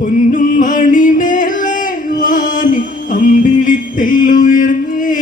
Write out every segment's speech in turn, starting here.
പൊന്നും മണിമേലെ വാനി അമ്പിളിത്തെല്ലുയർന്നേ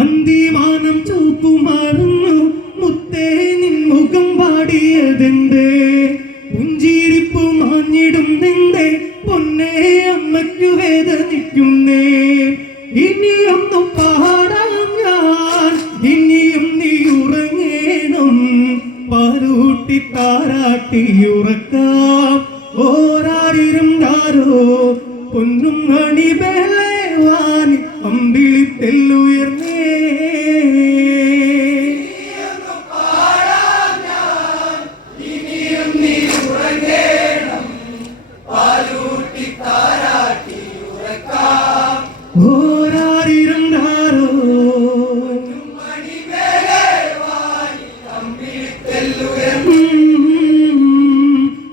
അന്തിമാനം ചൂപ്പുമാറുന്നു മുത്തേ നിൻ മുഖം പാടിയതെന്തേ പുഞ്ചിരിപ്പു മാഞ്ഞിടും നിന്റെ പൊന്നേ അമ്മയ്ക്കു വേദനിക്കുന്നേ ഇനിയൊന്നു പാടാം ഞാൻ ഇനിയും നീ ഉറങ്ങേണം പാലൂട്ടി താരാട്ടി ഉറക്കാം ഓരാരിരും താരോ പൊന്നും മണിമേലെ വാനി അമ്പിളിത്തെല്ലുയർന്നേ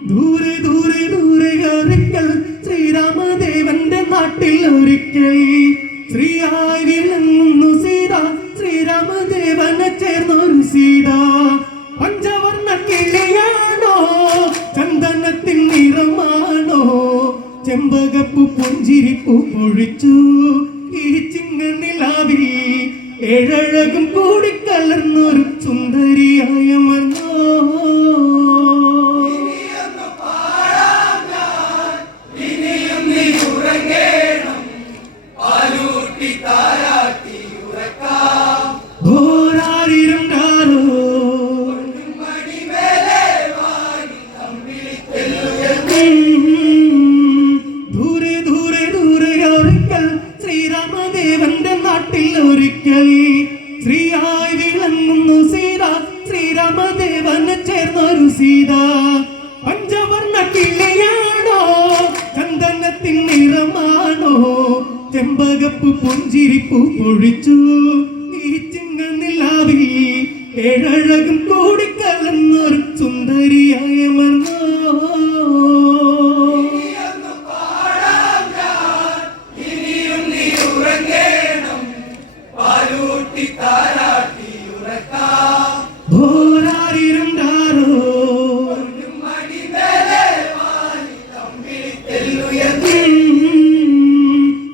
ദൂരെ ദൂരെ ദൂരെ ഒരിക്കൽ ശ്രീരാമദേവന്റെ നാട്ടിൽ ഒരിക്കൽ ശ്രീയായി വിളങ്ങുന്നു സീത ശ്രീരാമദേവനെ ചേർന്നൊരു സീത പഞ്ചവർണ്ണ കിളിയാണോ ചന്ദനത്തിൻ നിറമാണോ ചെമ്പകപ്പൂ പുഞ്ചിരിപ്പൂ പൊഴിച്ചു ഈ ചിങ്ങനിലാവിൽ ഏഴഴകും കൂടിക്കലർന്നൊരു സുന്ദരിയായ മർന്നോ ദൂരെ ദൂരെ ദൂരെ ഒരിക്കൽ ശ്രീരാമദേവന്റെ നാട്ടിൽ ഒരിക്കൽ ശ്രീയായി വിളങ്ങുന്നു സീത ശ്രീരാമദേവനെ ചേർന്നൊരു സീത പഞ്ചവർണ്ണ കിളിയാണോ ചന്ദനത്തിൻ നിറമാണോ ചെമ്പകപ്പൂ പുഞ്ചിരിപ്പൂ പൊഴിച്ചു ഈ ചിങ്ങനിലാവിൽ ഏഴഴകും കൂടിക്കലർന്നൊരു സുന്ദരിയായ മർന്നോ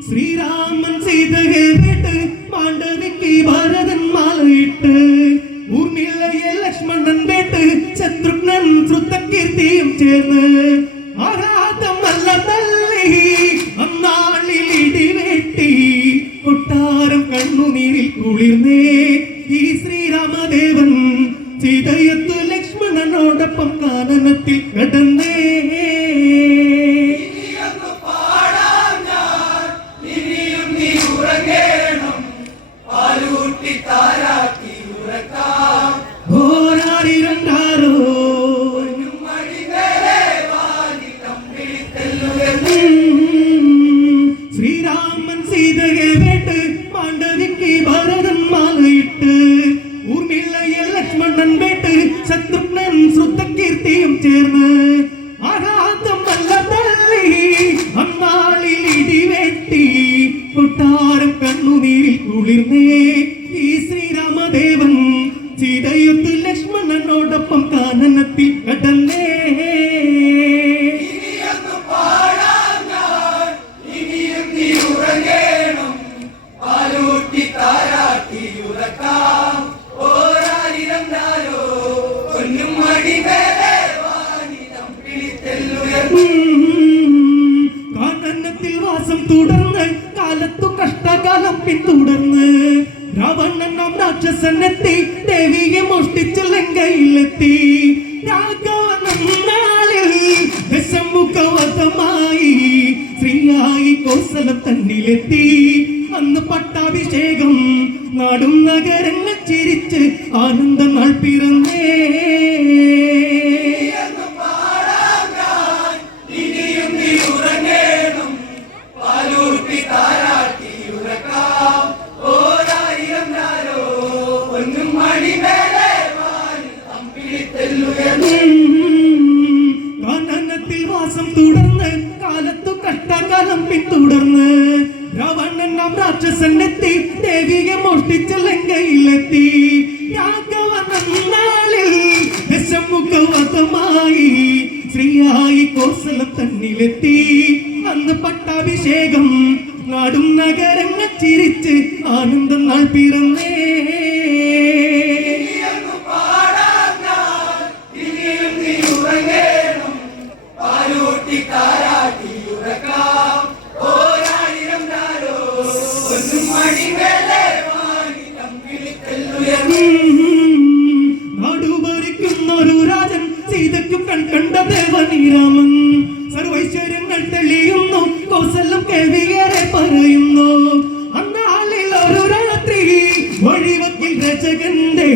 ശ്രീരാമൻ സീതയെ വിട്ട് മാണ്ഡവിക്ക് ഭരതൻ മാലയിട്ട് ഊർമിളയെ ലക്ഷ്മണൻ വിട്ട് ശത്രുഘ്നൻ ശ്രുതകീർത്തിയും ചേർന്ന് ആരാധമല്ല തല്ലി അന്നാളിൽ ഇടിവെട്ടി കൊട്ടാരം കണ്ണുനീരിൽ കുളിർന്നേ ഈ ശ്രീരാമദേവൻ സീതയത്ത് ലക്ഷ്മണനോടൊപ്പം കാനനത്തിൽ കടന്നേ ശ്രീരാമൻ സീതയെ വേട്ട് മാണ്ഡവിക്ക് ഭരതൻ മാലയിട്ട് ഊർമിളയെ ലക്ഷ്മണൻ വേട്ട് ശത്രുഘ്നൻ ശ്രുതകീർത്തിയും ചേർന്ന് ആരാധം വല്ല തല്ലി അന്നാളിൽ ഇടിവെട്ടി കൊട്ടാരം കണ്ണുനീരിൽ കുളിർന്നേ ഈ ശ്രീരാമദേവൻ സീതയൊത്ത് ലക്ഷ്മണനോടൊപ്പം കാനനത്തിൽ കടന്നേ കാനനത്തിൽ വാസം തുടർന്ന് കാലത്തു കഷ്ടകാലം പിന്തുടർന്ന് രാവണൻ നാം രാക്ഷസനെത്തി ദേവിയെ മോഷ്ടിച്ച് ലങ്കയിലെത്തി രാഘവനാളിൽ ദശമുഖവധമായി ശ്രീയായി കോസലം തന്നിലെത്തി അന്ന് പട്ടാഭിഷേകം നാടും നഗരങ്ങൾ ചിരിച്ച് ആനന്ദ നാൾ പിറന്നേ ഇനിയും നീ ഉറങ്ങേണം പാലൂർ മൂന്നാം രാക്ഷസനെത്തി ദേവിയെ മോഷ്ടിച്ച ലങ്കയിലെത്തി രാഘവനാളിൽ ദശമുഖവധമായി ശ്രീയായി കോസലം തന്നിലെത്തി അന്ന് പട്ടാഭിഷേകം നാടും നഗരങ്ങൾ ചിരിച്ച് ആനന്ദം നാൾ പിറന്നേ നാടുഭരിക്കുന്നൊരു രാജൻ സീതയ്ക്കു കണ്ട ദേവനീരാമൻ സർവൈശ്വര്യങ്ങൾ തെളിയുന്നു കൗസലം കേവിയേറെ പറയുന്നു അന്നാളിൽ ഒരു രാത്രി വഴിവക്കിൽ രചകന്റെ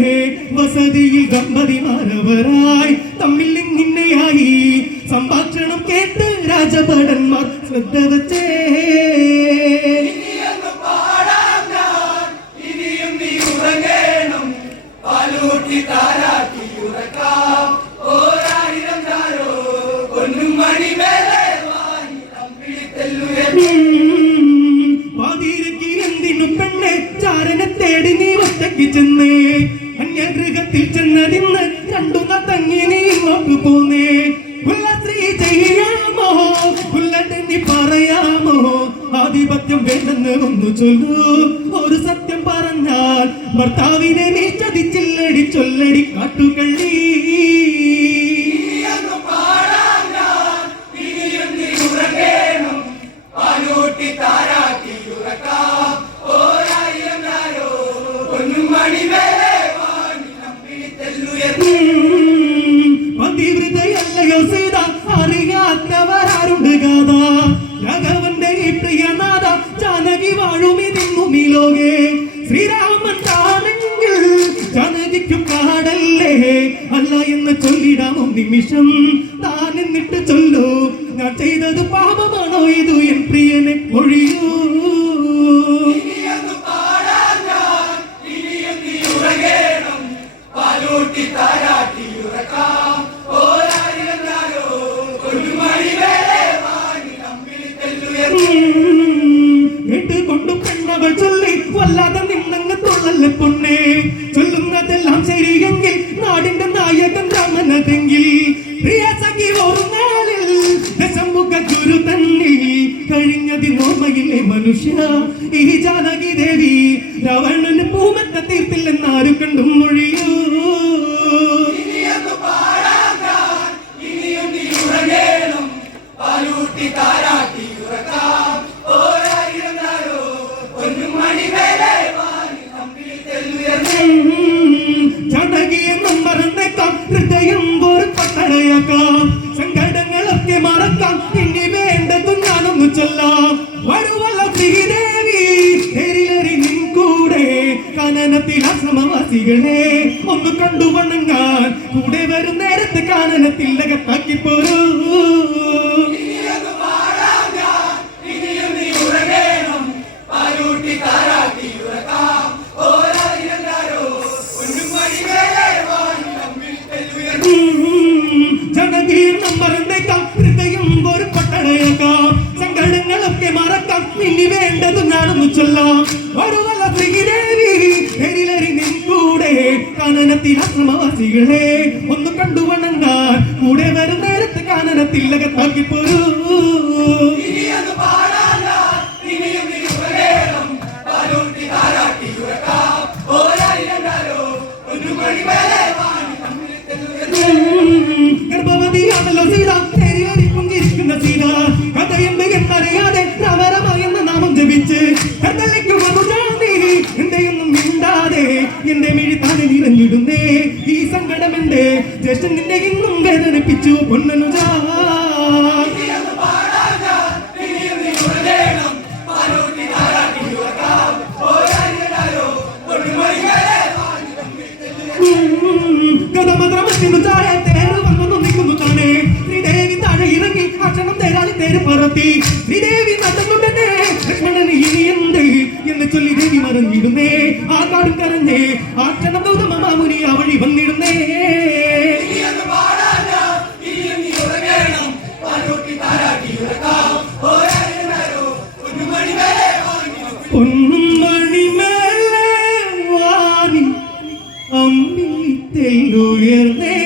വസതിയിൽ ദമ്പതിമാരവരായി തമ്മിൽ ഇങ്ങനെയായി സംഭാഷണം കേട്ട് രാജഭടന്മാർ ശ്രദ്ധ വച്ചേ പാതിരക്ക് എന്തിനു പെണ്ണെ ചാരനെ തേടി നീ ഒറ്റയ്ക്ക് ചെന്നേ അന്യഗൃഹത്തിൽ ചെന്നതിന്ന് രണ്ടു തങ്ങി നീ ഇങ്ങോട്ട് പോന്നേ ഉല്ലശ്രീ ചെയ്യാമോ ഉല്ലടെന്നി പറയാമോ ആധിപത്യം വേണ്ടെന്ന് ഒന്ന് ചൊല്ലൂ ഒരു സത്യം പറഞ്ഞാൽ ഭർത്താവിനെ നീ ചതിച്ചില്ലടി ചൊല്ലടി കാട്ടുകള്ളി പതിവൃതയല്ലയോ സീത അറിയാത്തവരാരുണ്ട് ഗാഥ രാഘവന്റെ ഈ പ്രിയനാഥ ജാനകി വാഴുമിതിന്നും ഈ ലോകേ ശ്രീരാമൻ താനെങ്കിൽ ജാനകിക്കും കാടല്ലേ അല്ല എന്ന് ചൊല്ലിടാമോ നിമിഷം താൻ എന്നിട്ട് ചൊല്ലൂ ഞാൻ ചെയ്തത് പാപമാണോ ഇതു എൻ പ്രിയനെ ഒഴിയൂ കേട്ടുകൊണ്ടു പെണ്ണവൾ ചൊല്ലി വല്ലാതെ നിന്നങ്ങ് തൊള്ളല്ലേ പൊണ്ണേ ചൊല്ലുന്നതെല്ലാം ശരിയെങ്കിൽ നാടിന്റെ നായകൻ രാമനതെങ്കിൽ പ്രിയ സഖി ഒരു നാളിൽ ദശമുഖ ഗുരു തന്നെ കഴിഞ്ഞതിനോർമ്മയില്ലേ മനുഷ്യ ഈ ജാനകി ദേവി രാവണന് പൂമത്തെ തീർത്തില്ലെന്നാരും കണ്ടും മൊഴിയൂ ജാനകിയെന്നും മറന്നേക്കാം ഹൃദയം പൊറുപ്പട്ടടയാക്കാം സങ്കടങ്ങളൊക്കെ മറക്കാം ഇനി വേണ്ടതു ഞാനൊന്നു ചൊല്ലാം വരുവല്ല ശ്രീദേവി എരിയറി നിൻ കൂടെ കാനനത്തിൽ ആശ്രമവാസികളെ ഒന്ന് കണ്ടു വണങ്ങാൻ കൂടെ വരും നേരത്തെ കാനനത്തിൽ അകത്താക്കി പോരൂ ജനകീർണം മറന്നേക്കാം ഹൃദയം ഒരു പട്ടടയേക്കാം സങ്കടങ്ങളൊക്കെ മറക്കാം ഇനി വേണ്ടത് ഞാനൊന്നു ചൊല്ലാം വരുവല്ല ശ്രീദേവി എരിലറി നിൻ കൂടെ കാനനത്തിൽ ആശ്രമവാസികളെ ഒന്ന് കണ്ടു വണങ്ങാൻ കൂടെ വരും നേരത്തെ കാനനത്തിൽ അകത്താക്കി പോരൂ ഗർഭവതിയാണല്ലോ സീത പുഞ്ചിരിക്കുന്ന സീത കഥയെന്ന് എന്നറിയാതെ രാമരമായെന്ന നാമം ജപിച്ച് എന്റെയൊന്നും മിണ്ടാതെ എന്റെ മിഴി താനെ നിറഞ്ഞിടുന്നേ ഈ സങ്കടം എന്റെ ജ്യേഷ്ഠൻ നിന്നെ ഇന്നും വേദനിപ്പിച്ചു പൊന്നനുജാ കഥമദ്രമത്തിനു ചായ തേര് വന്നു നിൽക്കുന്നു താനേ ശ്രീദേവി താഴെ ഇറങ്ങി അക്ഷണം തേരാളി തേര് പറത്തി ശ്രീദേവി നടന്നുടനെ ലക്ഷ്മണന് ഇനി എന്ത് എന്ന് ചൊല്ലി ദേവി മറഞ്ഞിടുന്നേ ആ കാടും കരഞ്ഞേ ആ ക്ഷണം ഗൗതമമാമുനി ആ വഴി വന്നിടുന്നേ ഉയർന്നേ